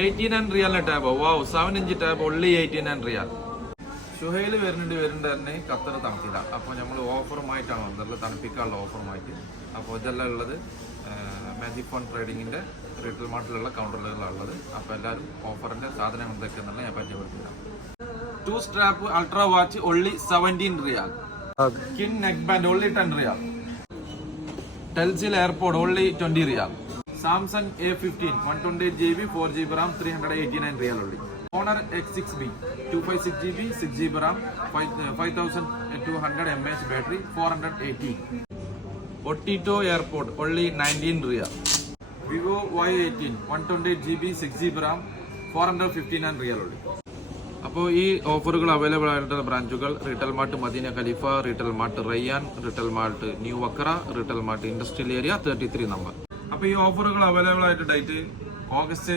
89 റിയാലിന്റെ tab. വാവ്, 7-inch tab only 89 റിയാൽ. ഷുഹൈൽ വരുന്നുണ്ട് തന്നെ Qatar തണുപ്പില്ല. അപ്പോൾ നമ്മൾ ഓഫറുമായിട്ടാണ് വന്നത്, തണുപ്പിക്കാനുള്ള ഓഫറുമായിട്ട്. അപ്പോൾ ഇതെല്ലാം ഉള്ളത് മാജിക് ഫോൺ ട്രേഡിങ്ങിന്റെ റീറ്റെയിൽ മാർട്ടിലുള്ള കൗണ്ടറുകളാണ് ഉള്ളത്. അപ്പോൾ എല്ലാവരും ഓഫറിന്റെ സാധനം എന്തൊക്കെയെന്നുള്ള ഞാൻ പരിചയപ്പെടുത്തില്ല. 2 സ്ട്രാപ്പ് അൾട്രാ വാച്ച് only 17 റിയാൽ. കിൻ നെക്ക് ബാൻഡ് only 10 റിയാൽ. ടെൽസിൽ എയർപോർട്ട് only 20 റിയാൽ. Samsung A15 128GB 4GB RAM 389 റിയാൽ only. Honor X6B 256GB 6GB RAM 5200 mAh battery 480. Otito Airport only 19 റിയാൽ. Vivo Y18 128GB 6GB RAM 459 റിയാൽ only. അപ്പോൾ ഈ ഓഫറുകൾ അവൈലബിൾ ആയിട്ടുള്ള ബ്രാഞ്ചുകൾ retail mart Madina Khalifa, retail mart Rayyan, retail mart new Wakra, retail mart industrial area 33 number. അപ്പോൾ ഈ ഓഫറുകൾ അവൈലബിൾ ആയിട്ട് ഡേറ്റ് ഓഗസ്റ്റ്